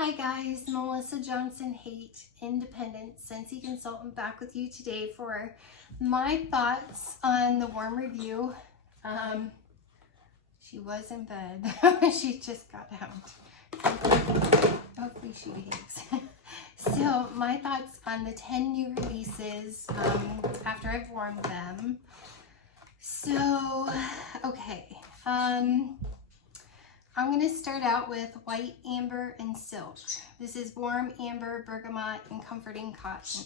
Hi guys, Melissa Johnson Haight, independent Scentsy consultant, back with you today for my thoughts on the warm review. She was in bed. She just got out. Hopefully she behaves. So my thoughts on the 10 new releases after I've warmed them. So, okay. I'm going to start out with white amber and silk. This is warm amber, bergamot, and comforting cotton.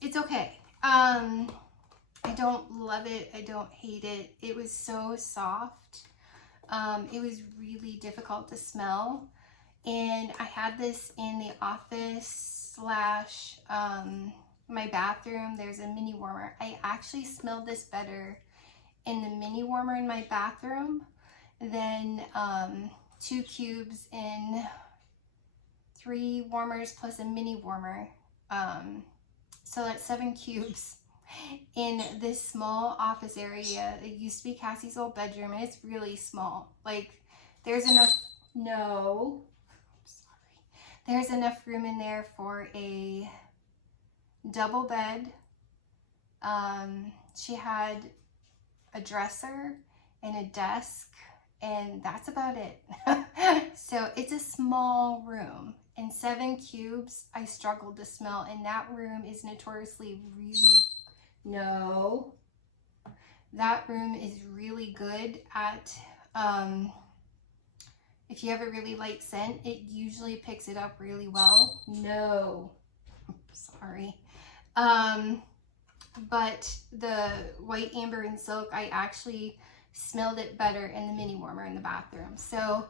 It's okay. I don't love it. I don't hate it. It was so soft. It was really difficult to smell. And I had this in the office slash my bathroom. There's a mini warmer. I actually smelled this better in the mini warmer in my bathroom than 2 cubes in 3 warmers plus a mini warmer. So that's 7 cubes in this small office area. It used to be Cassie's old bedroom, and it's really small. Like, there's enough, no, sorry. There's enough room in there for a double bed. She had a dresser and a desk, and that's about it. So it's a small room, and 7 cubes I struggled to smell, and that room is notoriously that room is really good at if you have a really light scent, it usually picks it up really well. Sorry. But the white amber and silk, I actually smelled it better in the mini warmer in the bathroom. So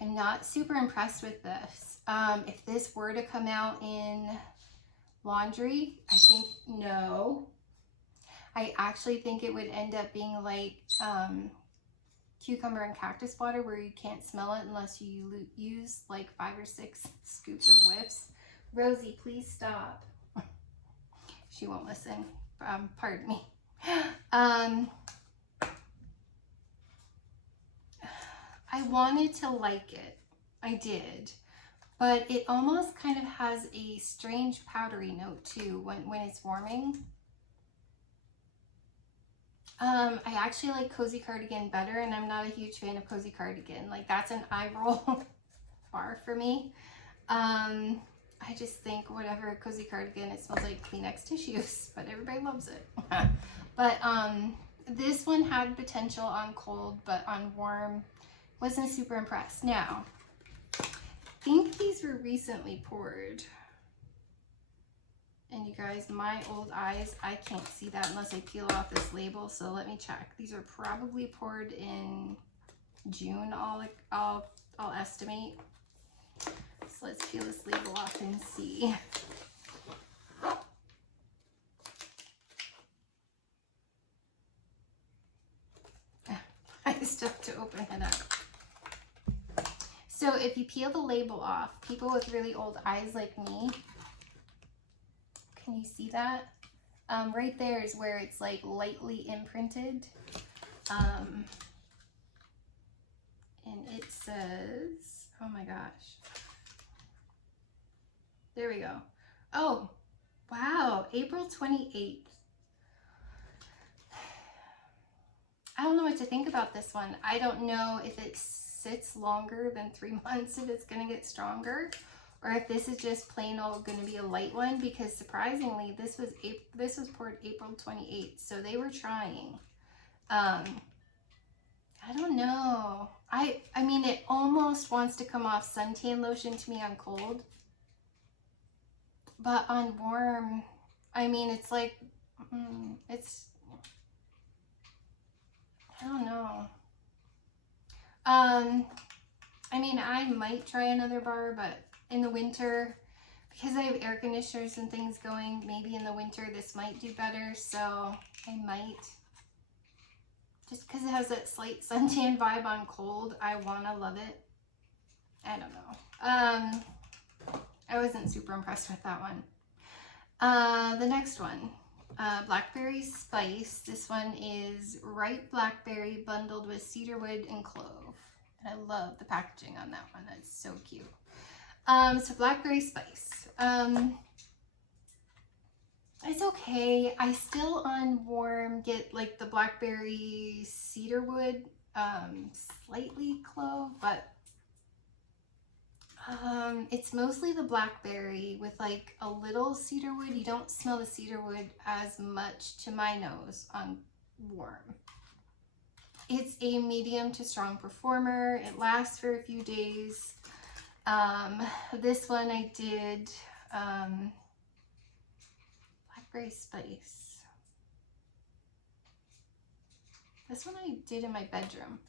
I'm not super impressed with this. If this were to come out in laundry, I think no. I actually think it would end up being like cucumber and cactus water, where you can't smell it unless you use like 5 or 6 scoops of whiffs. Rosie, please stop. She won't listen. Pardon me. I wanted to like it. I did. But it almost kind of has a strange powdery note too when it's warming. I actually like Cozy Cardigan better, and I'm not a huge fan of Cozy Cardigan. Like, that's an eye roll bar for me. I just think whatever Cozy Cardigan, it smells like Kleenex tissues, but everybody loves it. But this one had potential on cold, but on warm, wasn't super impressed. Now, I think these were recently poured. And you guys, my old eyes, I can't see that unless I peel off this label, so let me check. These are probably poured in June, I'll estimate. So let's peel this label off and see. I still have to open it up. So if you peel the label off, people with really old eyes like me, can you see that? Right there is where it's like lightly imprinted. And it says, oh my gosh. There we go. Oh, wow, April 28th. I don't know what to think about this one. I don't know if it sits longer than 3 months, if it's gonna get stronger, or if this is just plain old gonna be a light one, because surprisingly, this was poured April 28th, so they were trying. I don't know. I mean, it almost wants to come off suntan lotion to me on cold. But on warm, I mean, it's like, I don't know. I mean, I might try another bar, but in the winter, because I have air conditioners and things going, maybe in the winter this might do better, so I might. Just because it has that slight suntan vibe on cold, I want to love it. I don't know. I wasn't super impressed with that one. The next one, blackberry spice. This one is ripe blackberry bundled with cedarwood and clove. And I love the packaging on that one. That's so cute. So blackberry spice. It's okay. I still on warm get like the blackberry cedarwood, slightly clove, but it's mostly the blackberry with like a little cedarwood. You don't smell the cedarwood as much to my nose on warm. It's a medium to strong performer. It lasts for a few days. This one I did blackberry spice. This one I did in my bedroom.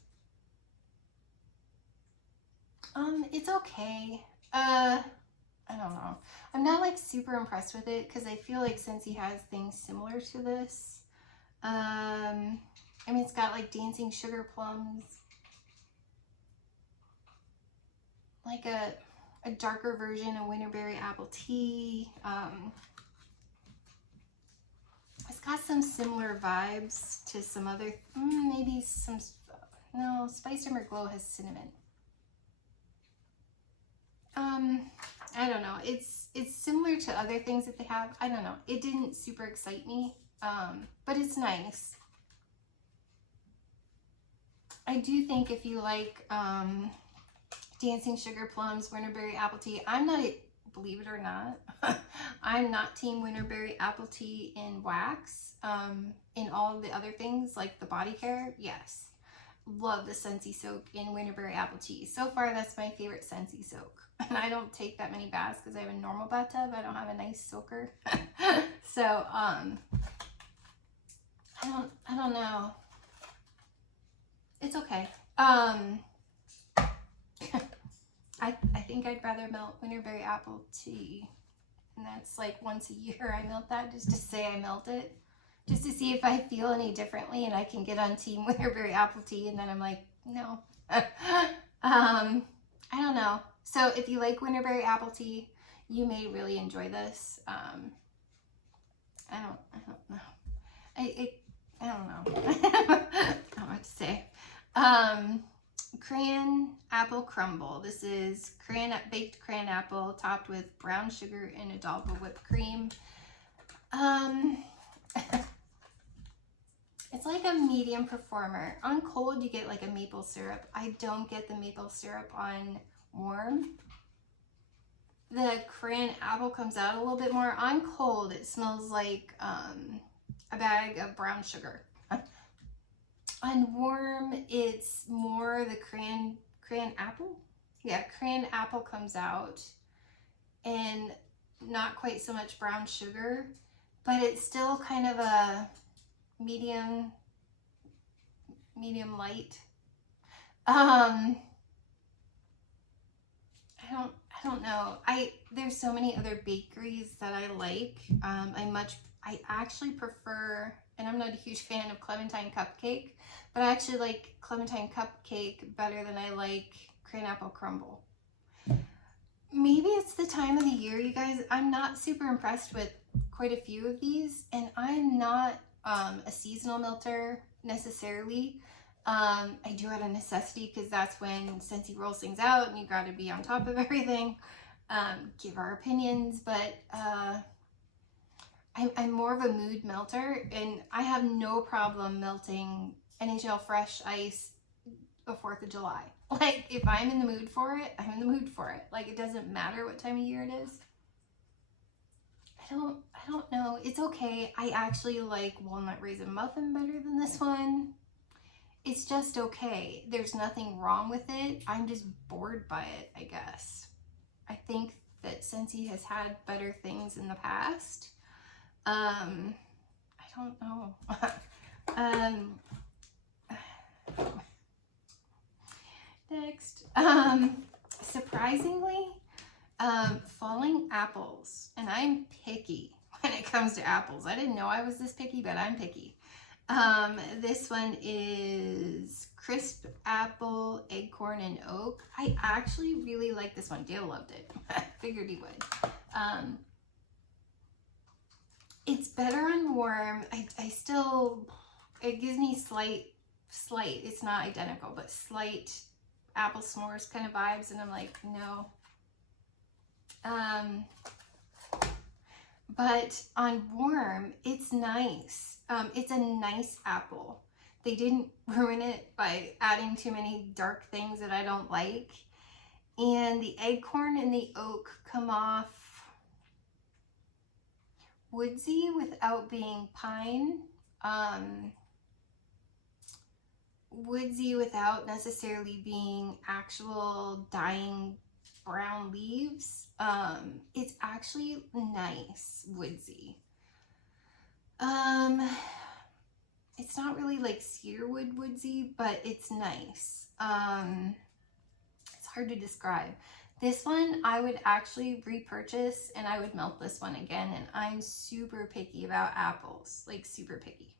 It's okay. I don't know. I'm not like super impressed with it because I feel like Scentsy has things similar to this. I mean, it's got like dancing sugar plums, like a darker version of winterberry apple tea. It's got some similar vibes to some other, maybe some, no, Spice Summer Glow has cinnamon. I don't know. It's similar to other things that they have. I don't know. It didn't super excite me, but it's nice. I do think if you like dancing sugar plums, winterberry apple tea, I'm not, believe it or not, I'm not team winterberry apple tea in wax. In all the other things like the body care, yes. Love the Scentsy soak in winterberry apple tea. So far, that's my favorite Scentsy soak. And I don't take that many baths because I have a normal bathtub. I don't have a nice soaker. So, I don't know. It's okay. I think I'd rather melt winterberry apple tea. And that's like once a year I melt that just to say I melt it. Just to see if I feel any differently and I can get on team winterberry apple tea, and then I'm like, no. I don't know. So if you like winterberry apple tea, you may really enjoy this. I don't know. I don't know. I don't know what to say. Crayon apple crumble. This is baked crayon apple topped with brown sugar and a dollop of whipped cream. It's like a medium performer. On cold, you get like a maple syrup. I don't get the maple syrup on warm. The crayon apple comes out a little bit more. On cold, it smells like a bag of brown sugar. On warm, it's more the crayon apple. Yeah, crayon apple comes out and not quite so much brown sugar, but it's still kind of a medium light. I don't know. There's so many other bakeries that I like. I actually prefer, and I'm not a huge fan of clementine cupcake, but I actually like clementine cupcake better than I like crayon apple crumble. Maybe it's the time of the year, you guys. I'm not super impressed with quite a few of these, and I'm not a seasonal melter necessarily. I do out of necessity because that's when Scentsy rolls things out and you got to be on top of everything. Give our opinions, but I'm more of a mood melter, and I have no problem melting NHL Fresh Ice a 4th of July. Like, if I'm in the mood for it, I'm in the mood for it. Like, it doesn't matter what time of year it is. I don't know. It's okay. I actually like walnut raisin muffin better than this one. It's just okay. There's nothing wrong with it. I'm just bored by it, I guess. I think that Scentsy has had better things in the past. I don't know. Next. Surprisingly, falling apples. And I'm picky when it comes to apples. I didn't know I was this picky, but I'm picky. This one is crisp apple, acorn, and oak. I actually really like this one. Dale loved it. Figured he would. It's better on warm. I still, it gives me slight, it's not identical, but slight apple s'mores kind of vibes, and I'm like, no. But on warm, it's nice. It's a nice apple. They didn't ruin it by adding too many dark things that I don't like. And the acorn and the oak come off woodsy without being pine. Woodsy without necessarily being actual dying brown leaves. It's actually nice woodsy. It's not really like cedarwood woodsy, but it's nice. It's hard to describe. This one I would actually repurchase, and I would melt this one again, and I'm super picky about apples, like super picky.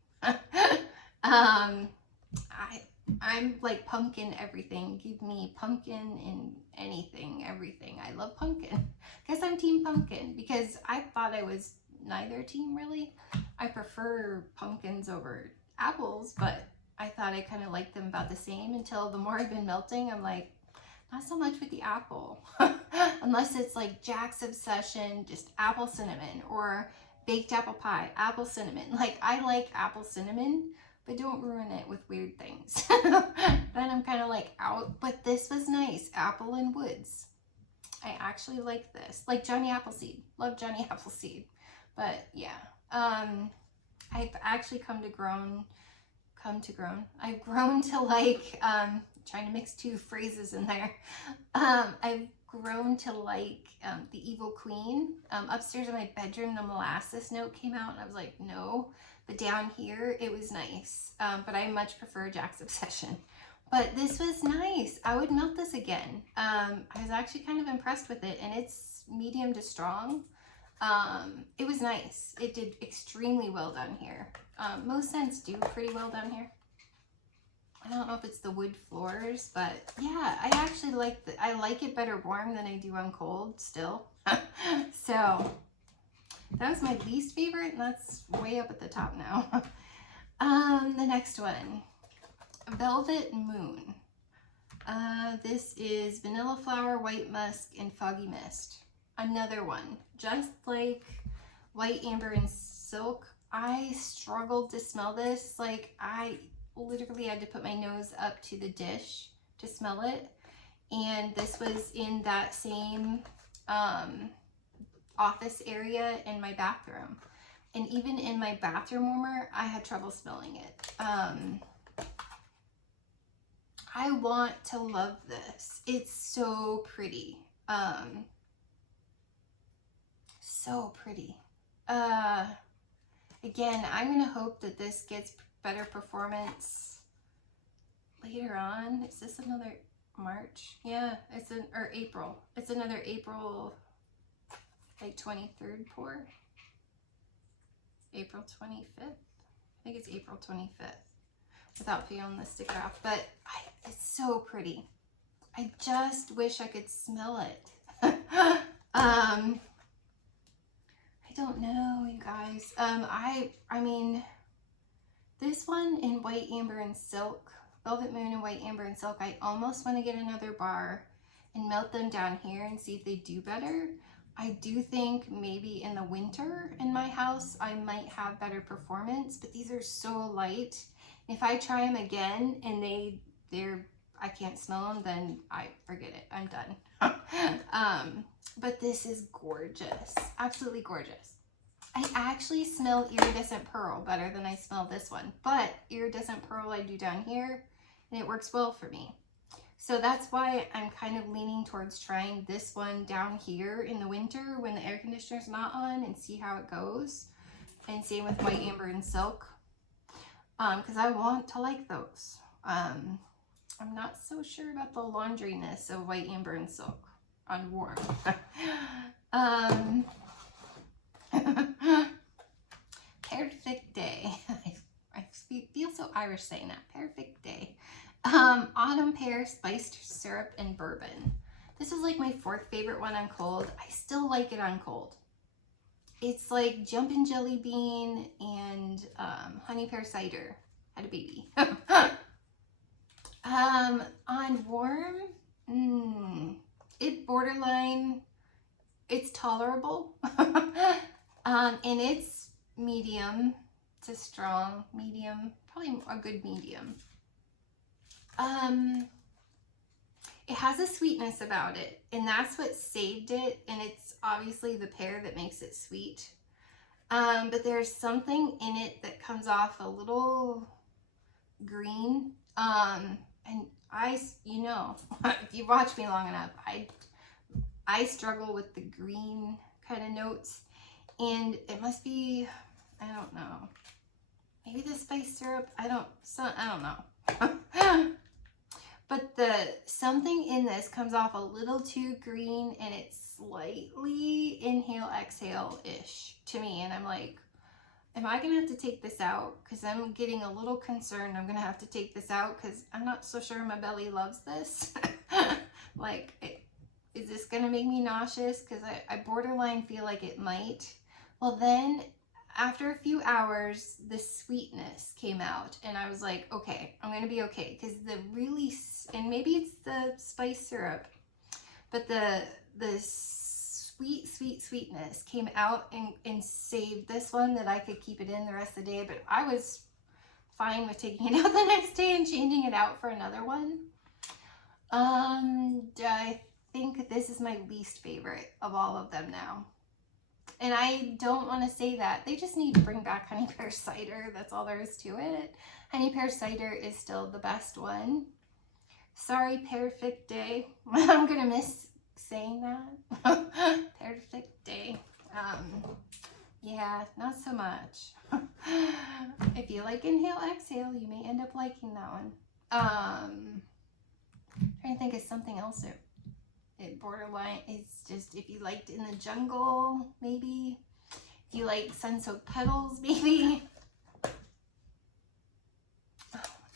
I'm like pumpkin everything. Give me pumpkin in anything, everything. I love pumpkin. Guess I'm team pumpkin, because I thought I was neither team really. I prefer pumpkins over apples, but I thought I kind of liked them about the same until the more I've been melting, I'm like, not so much with the apple. Unless it's like Jack's Obsession, just apple cinnamon, or baked apple pie, apple cinnamon. Like, I like apple cinnamon, but don't ruin it with weird things. Then I'm kind of like out. But this was nice, apple and woods. I actually like this. Like Johnny Appleseed, love Johnny Appleseed. But yeah, I've actually I've grown to like, trying to mix two phrases in there. I've grown to like the Evil Queen. Upstairs in my bedroom, the molasses note came out, and I was like, no. But down here, it was nice. But I much prefer Jack's Obsession. But this was nice. I would melt this again. I was actually kind of impressed with it, and it's medium to strong. It was nice. It did extremely well down here. Most scents do pretty well down here. I don't know if it's the wood floors, but yeah, I actually I like it better warm than I do on cold still. So that was my least favorite, and that's way up at the top now. The next one, Velvet Moon. This is vanilla flower, white musk, and foggy mist. Another one, just like white amber and silk. I struggled to smell this. Like, I literally had to put my nose up to the dish to smell it. And this was in that same office area in my bathroom. And even in my bathroom warmer, I had trouble smelling it. I want to love this. It's so pretty. So pretty. Again, I'm gonna hope that this gets better performance later on. Is this another March? Yeah, or April. It's another April, like 23rd pour. April 25th. I think it's April 25th. Without feeling the sticker off, but it's so pretty. I just wish I could smell it. I don't know, you guys. I mean, this one in white amber and silk, Velvet Moon and white amber and silk, I almost want to get another bar and melt them down here and see if they do better. I do think maybe in the winter in my house, I might have better performance, but these are so light. If I try them again and I can't smell them, then I forget it. I'm done. But this is gorgeous. Absolutely gorgeous. I actually smell iridescent pearl better than I smell this one, but iridescent pearl I do down here, and it works well for me. So that's why I'm kind of leaning towards trying this one down here in the winter when the air conditioner's not on, and see how it goes. And same with white amber and silk, because I want to like those. I'm not so sure about the laundriness of white amber and silk on warm. Perfect day. I feel so Irish saying that. Perfect day. Autumn pear, spiced syrup, and bourbon. This is like my fourth favorite one on cold. I still like it on cold. It's like jumpin' jelly bean and honey pear cider. Had a baby. On warm, it borderline, it's tolerable. And it's medium to strong, medium, probably a good medium. It has a sweetness about it, and that's what saved it, and it's obviously the pear that makes it sweet. But there's something in it that comes off a little green. And you know, if you watch me long enough, I struggle with the green kind of notes, and it must be, I don't know, maybe the spice syrup. I don't know. But something in this comes off a little too green, and it's slightly inhale exhale-ish to me. And I'm like, am I gonna have to take this out? Because I'm getting a little concerned. I'm gonna have to take this out because I'm not so sure my belly loves this. Like, is this gonna make me nauseous? Because I borderline feel like it might. Well, then after a few hours, the sweetness came out, and I was like, okay, I'm gonna be okay, because and maybe it's the spice syrup, but the sweetness came out and saved this one, that I could keep it in the rest of the day. But I was fine with taking it out the next day and changing it out for another one. I think this is my least favorite of all of them now. And I don't want to say that. They just need to bring back honey pear cider. That's all there is to it. Honey pear cider is still the best one. Sorry, perfect day. I'm going to miss saying that. Perfect day. Yeah, not so much. If you like inhale, exhale, you may end up liking that one. Trying to think of something else that it borderline, it's just, if you liked In the Jungle, maybe. If you like sun-soaked petals, maybe.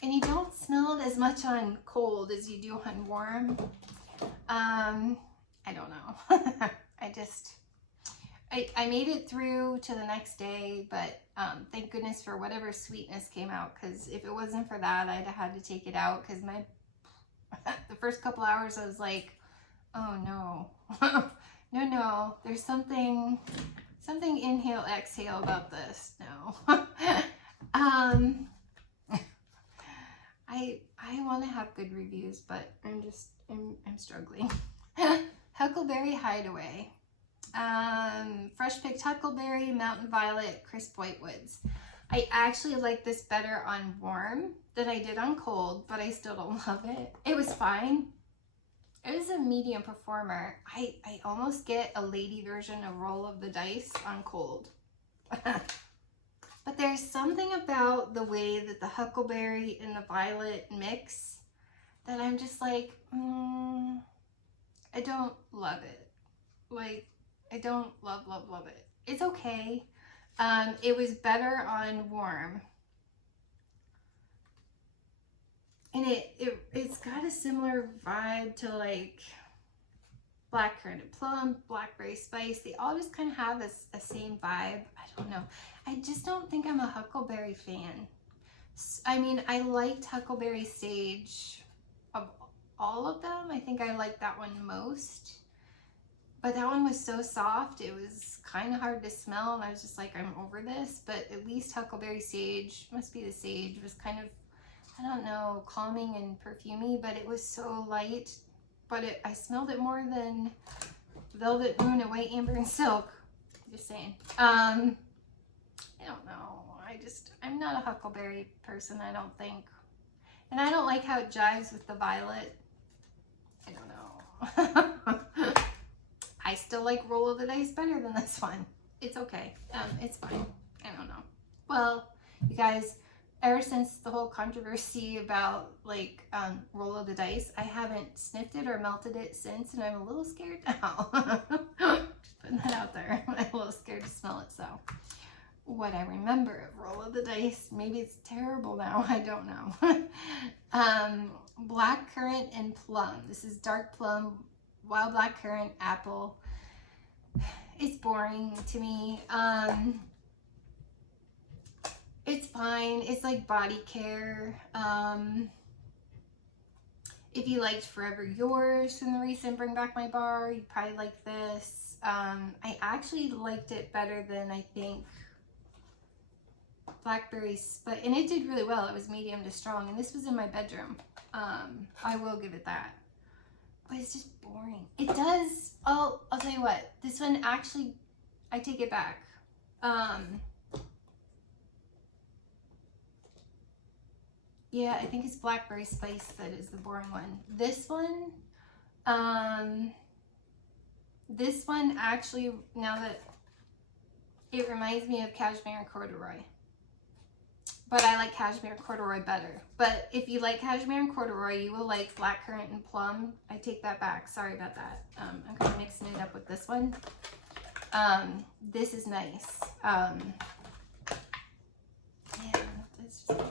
And you don't smell it as much on cold as you do on warm. I don't know. I made it through to the next day, but thank goodness for whatever sweetness came out, because if it wasn't for that, I'd have had to take it out, because the first couple hours I was like, oh no. No, there's something inhale exhale about this. No. I want to have good reviews, but I'm struggling. Huckleberry Hideaway. Fresh picked huckleberry, mountain violet, crisp whitewoods. I actually like this better on warm than I did on cold, but I still don't love it. It was fine. It was a medium performer. I almost get a lady version of Roll of the Dice on cold. But there's something about the way that the huckleberry and the violet mix that I'm just like, I don't love it. Like, I don't love it. It's okay. It was better on warm. And it's got a similar vibe to like blackcurrant and plum, blackberry spice. They all just kind of have a same vibe. I don't know. I just don't think I'm a huckleberry fan. I mean, I liked Huckleberry Sage of all of them. I think I liked that one most. But that one was so soft, it was kind of hard to smell, and I was just like, I'm over this. But at least Huckleberry Sage, must be the sage, was kind of, I don't know, calming and perfumey, but it was so light. But I smelled it more than Velvet Moon and White Amber and Silk. Just saying. I don't know. I'm not a huckleberry person, I don't think. And I don't like how it jives with the violet. I don't know. I still like Roll of the Dice better than this one. It's okay. It's fine. I don't know. Well, you guys, ever since the whole controversy about like Roll of the Dice, I haven't sniffed it or melted it since, and I'm a little scared now. Just putting that out there. I'm a little scared to smell it, so. What I remember of Roll of the Dice, maybe it's terrible now, I don't know. Black currant and plum. This is dark plum, wild black currant, apple. it's boring to me. It's fine. It's like body care. If you liked Forever Yours from the recent Bring Back My Bar, you'd probably like this. I actually liked it better than I think blackberries, and it did really well. It was medium to strong, and this was in my bedroom. I will give it that. But it's just boring. It does, I'll tell you what, this one actually, I take it back. Yeah, I think it's blackberry spice that is the boring one. This one actually, now that it reminds me of cashmere and corduroy. But I like cashmere and corduroy better. But if you like cashmere and corduroy, you will like blackcurrant and plum. I take that back. Sorry about that. I'm kind of mixing it up with this one. This is nice. Yeah, that's just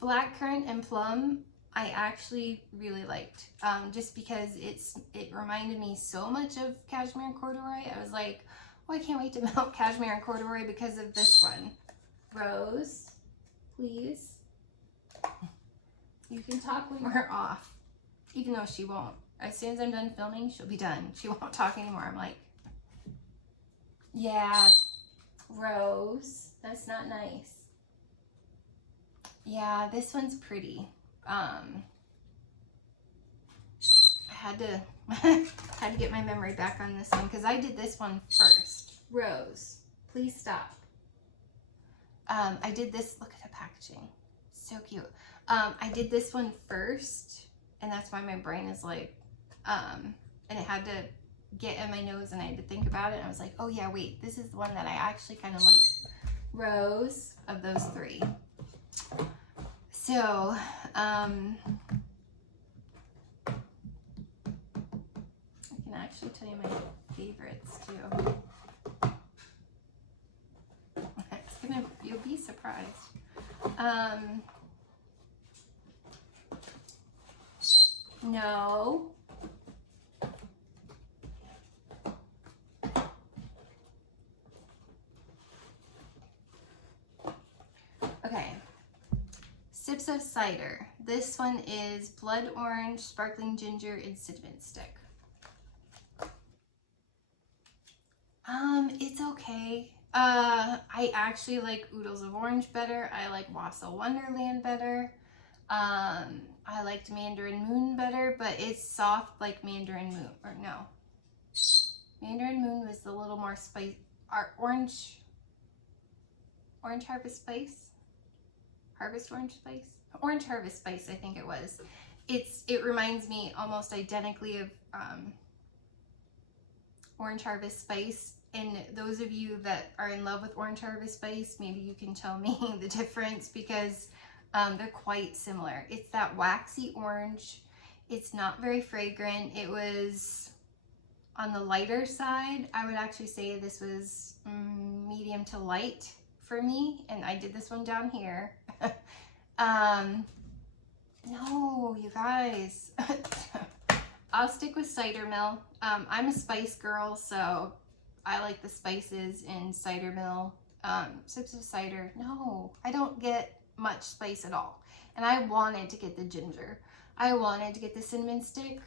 blackcurrant and plum I actually really liked, just because it reminded me so much of cashmere and corduroy. I was like, oh, I can't wait to melt cashmere and corduroy because of this one. Rose, please. You can talk when we're off, even though she won't. As soon as I'm done filming, she'll be done. She won't talk anymore. I'm like, yeah, Rose, that's not nice. Yeah, this one's pretty. I had to get my memory back on this one because I did this one first. Rose, please stop. I did this, look at the packaging, so cute. I did this one first, and that's why my brain is like, and it had to get in my nose and I had to think about it. And I was like, oh yeah, wait, this is the one that I actually kind of liked. Rose, of those three. So, I can actually tell you my favorites too. You'll be surprised. No. Okay. Sips of cider. This one is blood orange, sparkling ginger, and cinnamon stick. It's okay. I actually like Oodles of Orange better. I like Wassail Wonderland better. I liked Mandarin Moon better, but it's soft like Mandarin Moon. Or no. Mandarin Moon was a little more spice. Orange Harvest Spice? Harvest Orange Spice? Orange Harvest Spice, I think it was. It reminds me almost identically of Orange Harvest Spice. And those of you that are in love with Orange Harvest Spice, maybe you can tell me the difference because they're quite similar. It's that waxy orange. It's not very fragrant. It was on the lighter side. I would actually say this was medium to light for me, and I did this one down here. No, you guys. I'll stick with cider mill. I'm a spice girl, so I like the spices in cider mill. Sips of cider. No, I don't get much spice at all. And I wanted to get the ginger. I wanted to get the cinnamon stick.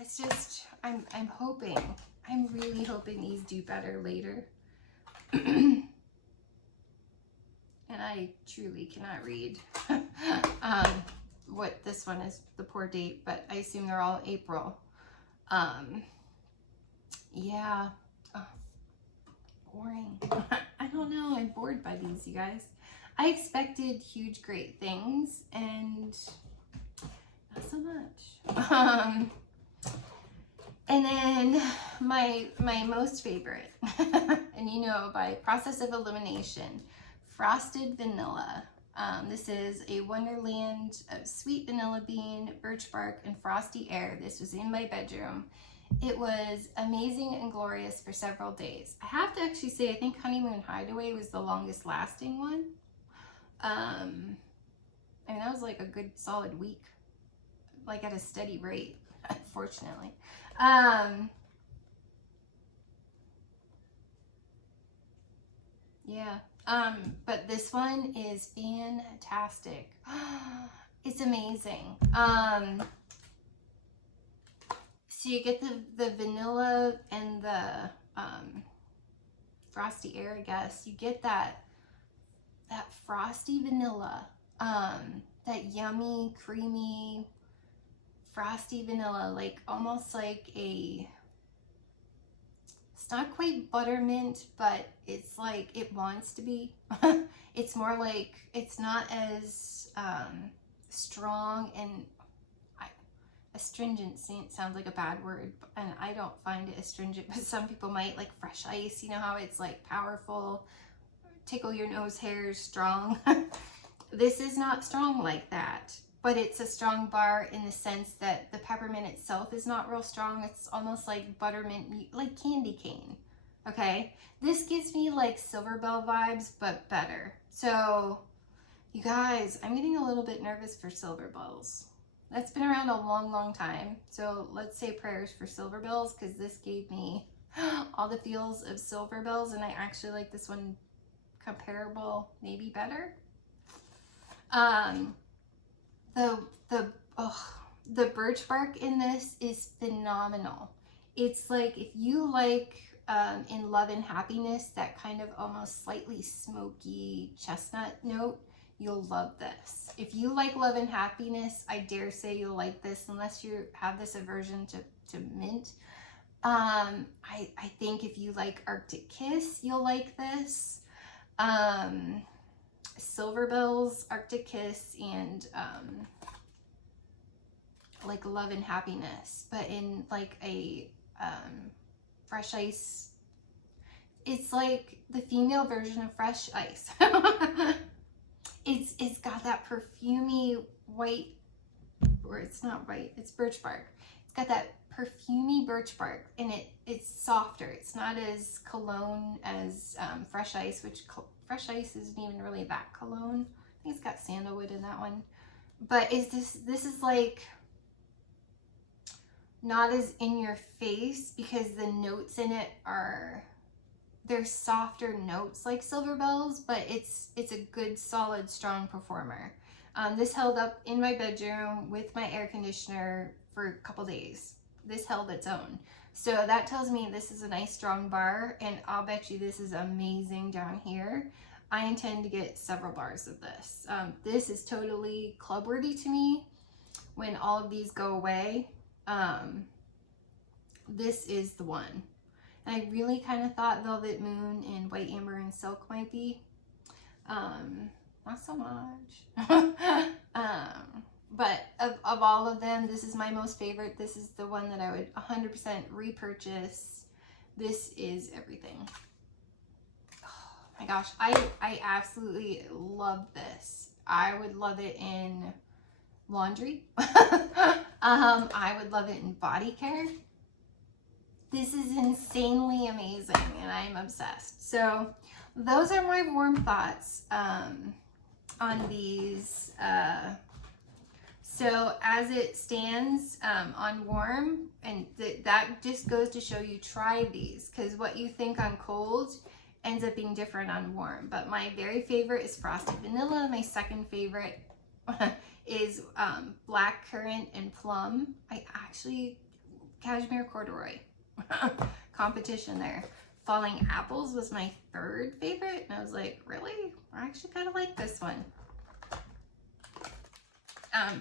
It's just, I'm hoping. I'm really hoping these do better later. And I truly cannot read what this one is, the poor date, but I assume they're all April. Yeah. Oh, boring. I don't know. I'm bored by these, you guys. I expected huge, great things, and not so much. And then my most favorite, and you know, by process of elimination, frosted vanilla. This is a wonderland of sweet vanilla bean, birch bark, and frosty air. This was in my bedroom. It was amazing and glorious for several days. I have to actually say, I think Honeymoon Hideaway was the longest lasting one. I mean, that was like a good solid week. like at a steady rate, unfortunately. Yeah. But this one is fantastic. It's amazing. So you get the vanilla and the frosty air, I guess. You get that frosty vanilla, that yummy, creamy, frosty vanilla, like almost like a, it's not quite buttermint, but it's like it wants to be. It's more like, it's not as strong, and astringent sounds like a bad word, and I don't find it astringent, but some people might, like fresh ice, you know how it's like powerful, tickle your nose hairs, strong. This is not strong like that, but it's a strong bar in the sense that the peppermint itself is not real strong. It's almost like buttermint, like candy cane. Okay, this gives me like Silver Bell vibes, but better. So you guys, I'm getting a little bit nervous for Silver Bells. That's been around a long time. So let's say prayers for Silver Bells, because this gave me all the feels of Silver Bells, and I actually like this one comparable, maybe better. The birch bark in this is phenomenal. It's like, if you like in Love and Happiness, that kind of almost slightly smoky chestnut note, you'll love this. If you like Love and Happiness, I dare say you'll like this, unless you have this aversion to mint. I think if you like Arctic Kiss, you'll like this. Silver Bells, Arctic Kiss, and like Love and Happiness, but in like a fresh ice. It's like the female version of fresh ice. It's got that perfumey white, or it's not white, it's birch bark. It's got that perfumey birch bark, and it's softer. It's not as cologne as fresh ice, which fresh ice isn't even really that cologne. I think it's got sandalwood in that one. But this is like not as in your face, because the notes in it they're softer notes like Silver Bells, but it's a good, solid, strong performer. This held up in my bedroom with my air conditioner for a couple days. This held its own. So that tells me this is a nice strong bar, and I'll bet you this is amazing down here. I intend to get several bars of this. This is totally club worthy to me when all of these go away. This is the one. And I really kind of thought Velvet Moon and White Amber and Silk might be. Not so much. But of all of them, this is my most favorite. This is the one that I would 100% repurchase. This is everything. Oh my gosh, I absolutely love this. I would love it in laundry. I would love it in body care. This is insanely amazing, and I'm obsessed. So those are my warm thoughts on these. So as it stands on warm, and that just goes to show you, try these, because what you think on cold ends up being different on warm. But my very favorite is Frosted Vanilla. My second favorite is Black Currant and Plum. Cashmere Corduroy. Competition there. Falling Apples was my third favorite, and I was like, really? I actually kind of like this one.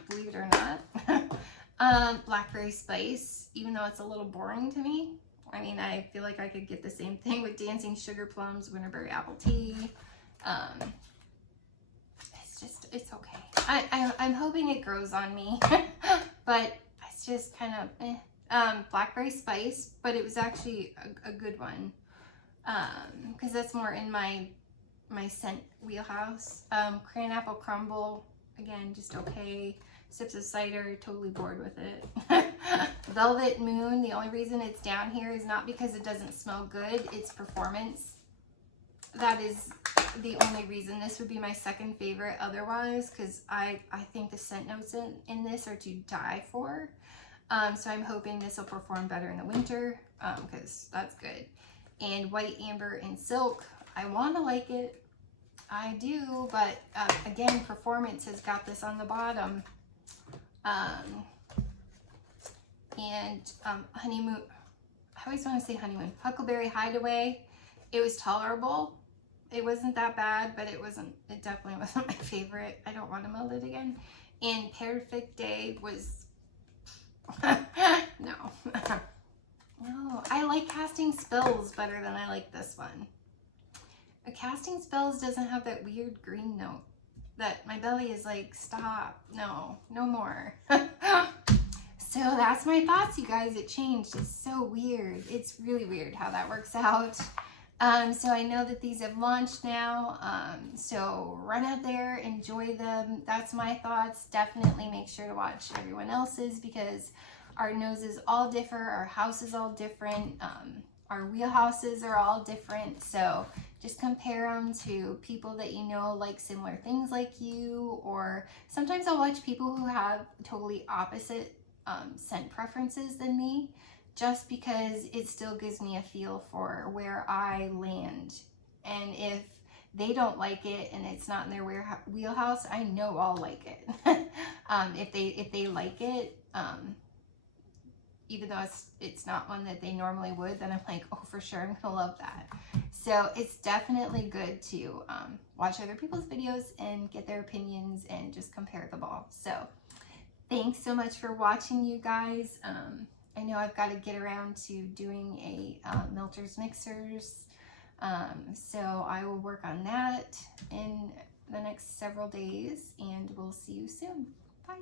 Believe it or not. Blackberry Spice, even though it's a little boring to me. I mean, I feel like I could get the same thing with Dancing Sugar Plums, Winterberry Apple Tea. It's okay. I'm hoping it grows on me, but it's just kind of eh. Blackberry Spice, but it was actually a good one, because that's more in my scent wheelhouse. Crayon Apple Crumble, again, just okay. Sips of Cider, totally bored with it. Velvet Moon, the only reason it's down here is not because it doesn't smell good, it's performance. That is the only reason. This would be my second favorite otherwise, because I think the scent notes in this are to die for. So I'm hoping this will perform better in the winter, because that's good. And white amber and silk, I want to like it. I do, but again, Performance has got this on the bottom. Honeymoon, I always want to say honeymoon. Huckleberry Hideaway, it was tolerable. It wasn't that bad, but it definitely wasn't my favorite. I don't want to melt it again. And Perfect Day was, no. No, I like Casting Spells better than I like this one. But Casting Spells doesn't have that weird green note that my belly is like, stop, no more. So that's my thoughts, you guys. It changed. It's so weird. It's really weird how that works out. So I know that these have launched now. So run out there, enjoy them. That's my thoughts. Definitely make sure to watch everyone else's, because our noses all differ. Our house is all different. Our wheelhouses are all different. So just compare them to people that you know like similar things like you. Or sometimes I'll watch people who have totally opposite scent preferences than me, just because it still gives me a feel for where I land. And if they don't like it and it's not in their wheelhouse, I know I'll like it. If they like it, even though it's not one that they normally would, then I'm like, oh, for sure, I'm gonna love that. So it's definitely good to watch other people's videos and get their opinions and just compare them all. So thanks so much for watching, you guys. I know I've got to get around to doing a melters mixers, so I will work on that in the next several days, and we'll see you soon. Bye.